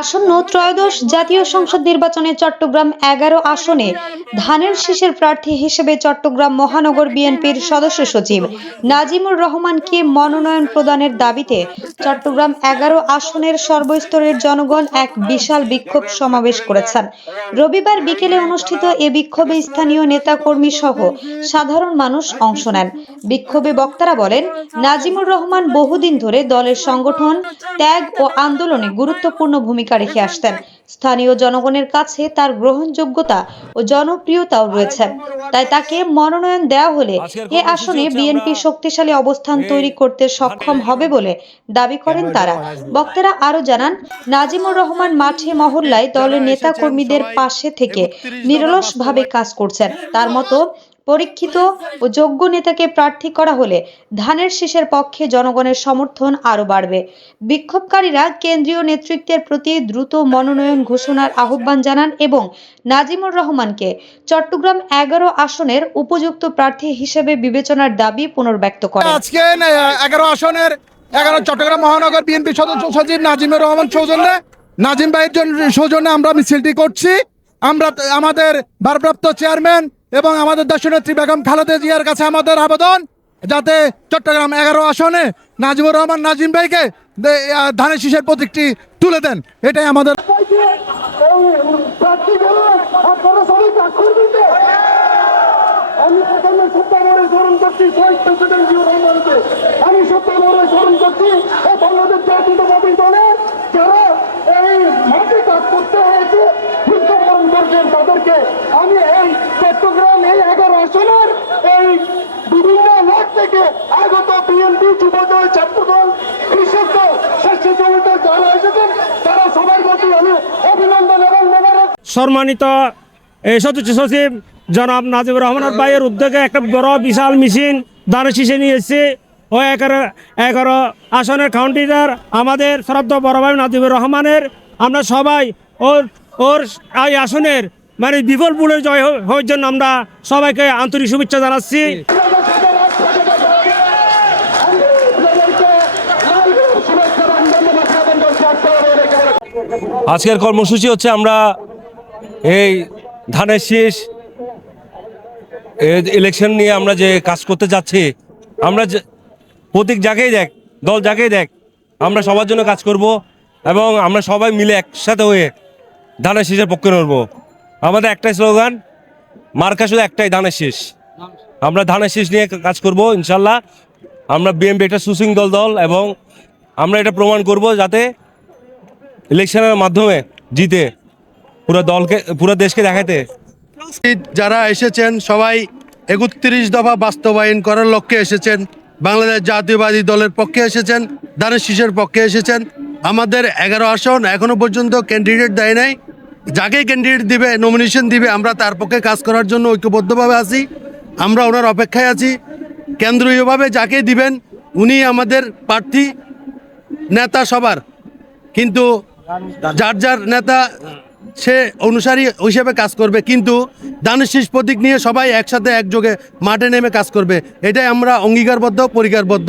আসন্ন ত্রয়োদশ জাতীয় সংসদ নির্বাচনে চট্টগ্রাম এগারো আসনে ধানের শীষের প্রার্থী হিসেবে চট্টগ্রাম মহানগর বিএনপির সদস্য সচিব নাজিমুর রহমানকে মনোনয়ন প্রদানের দাবিতে চট্টগ্রাম এগারো আসনের সর্বস্তরের জনগণ এক বিশাল বিক্ষোভ সমাবেশ করেছেন। রবিবার বিকেলে অনুষ্ঠিত এ বিক্ষোভে স্থানীয় নেতাকর্মী সহ সাধারণ মানুষ অংশ নেন। বিক্ষোভে বক্তারা বলেন, নাজিমুর রহমান বহুদিন ধরে দলের সংগঠন, ত্যাগ ও আন্দোলনে গুরুত্বপূর্ণ ভূমিকা রেখে আসতেন স্থানীয় জনগণের কাছে তার গ্রহণযোগ্যতা ও জনপ্রিয়তাও রয়েছে। তাই তাকে মনোনয়ন দেওয়া হলে এ আসনে বিএনপি শক্তিশালী অবস্থান তৈরি করতে সক্ষম হবে বলে দাবি করেন তারা। বক্তারা আরও জানান নাজিমুর রহমান মাঠে মহল্লায় দলের নেতা কর্মীদের পাশে থেকে নিরলসভাবে কাজ করছেন। তার মতো পরীক্ষিত ও যোগ্য নেতাকে প্রার্থী করা হলে ধানের শীষের পক্ষে জনগণের সমর্থন আরও বাড়বে। বিক্ষোভকারীরা কেন্দ্রীয় নেতৃত্বের প্রতি দ্রুত মনোনয়ন ঘোষণার আহ্বান জানান এবং নাজিমুর রহমানকে চট্টগ্রাম এগারো আসনের উপযুক্ত প্রার্থী হিসেবে বিবেচনার দাবি পুনর্ব্যক্ত করেন। আসনের, এগারো চট্টগ্রাম মহানগর বিএনপি সদস্য সচিব নাজিমুর রহমান সৌজন্যে, নাজিম ভাইয়ের জন্য সৌজন্যে আমরা মিছিলটি করছি। আমরা আমাদের ভারপ্রাপ্ত চেয়ারম্যান এবং আমাদের দেশনেত্রী বেগম খালেদা জিয়ার কাছে আমাদের আবেদন, যাতে চট্টগ্রাম এগারো আসনে নাজিমুর রহমান নাজিম ভাইকে ধানের শীষের প্রতীকটি তুলে দেন এটাই আমাদের? আমি স্মরণ করছি স্মরণ করছি যারা এই মাঠে কাজ করতে হয়েছে মৃত্যুবরণ করছেন তাদেরকে আমি এই চট্টগ্রাম এই এগারো আসনের এই বিভিন্ন ওয়ার্ড থেকে আগত বিএনপি যুবদল, ছাত্রদল, কৃষক দল স্বেচ্ছাসেবিত যারা এসেছেন। তারা সবার প্রতি আমি অভিনন্দন এবং মোবারক। সম্মানিত এই সদস্য সচিব জনাব নাজিবুর রহমানের ভাইয়ের উদ্যোগে একটা বড় বিশাল মেশিন দানের শীষে নিয়ে এসেছে। ও এগারো এগারো আসনের কাউন্টিদার আমাদের শ্রদ্ধ বড় ভাই নাজিবুর রহমানের। আমরা সবাই ওর ওর এই আসনের মানে বিফল পুলের জয় হওয়ার জন্য আমরা সবাইকে আন্তরিক শুভেচ্ছা জানাচ্ছি। আজকের কর্মসূচি হচ্ছে আমরা এই ধানের শীষ ইলেকশন নিয়ে আমরা যে কাজ করতে যাচ্ছি, আমরা প্রতীক যাকেই দেখ, দল যাকেই দেখ, আমরা সবার জন্য কাজ করব এবং আমরা সবাই মিলে একসাথে হয়ে ধানের শীষের পক্ষে লড়ব। আমাদের একটাই স্লোগান, মার্কা শুধু একটাই, ধানের শীষ। আমরা ধানের শীষ নিয়ে কাজ করব, ইনশাল্লাহ। আমরা বিএমপি একটা সুশৃঙ্খল দল এবং আমরা এটা প্রমাণ করব যাতে ইলেকশনের মাধ্যমে জিতে পুরো দলকে, পুরো দেশকে দেখাতে যারা এসেছেন, সবাই একত্রিশ দফা বাস্তবায়ন করার লক্ষ্যে এসেছেন। বাংলাদেশ জাতীয়বাদী দলের পক্ষে এসেছেন দানের শীষের পক্ষে এসেছেন। আমাদের এগারো আসন এখনও পর্যন্ত ক্যান্ডিডেট দেয় নাই। যাকে ক্যান্ডিডেট দিবে নমিনেশন দিবে, আমরা তার পক্ষে কাজ করার জন্য ঐক্যবদ্ধভাবে আছি। আমরা ওনার অপেক্ষায় আছি। কেন্দ্রীয়ভাবে যাকে দিবেন, উনি আমাদের প্রার্থী, নেতা সবার। কিন্তু যার যার নেতা, সে অনুসারী হিসেবে কাজ করবে। কিন্তু দানের শীষ প্রতীক নিয়ে সবাই একসাথে একযোগে মাঠে নেমে কাজ করবে। এটাই আমরা অঙ্গীকারবদ্ধ, পরিকারবদ্ধ।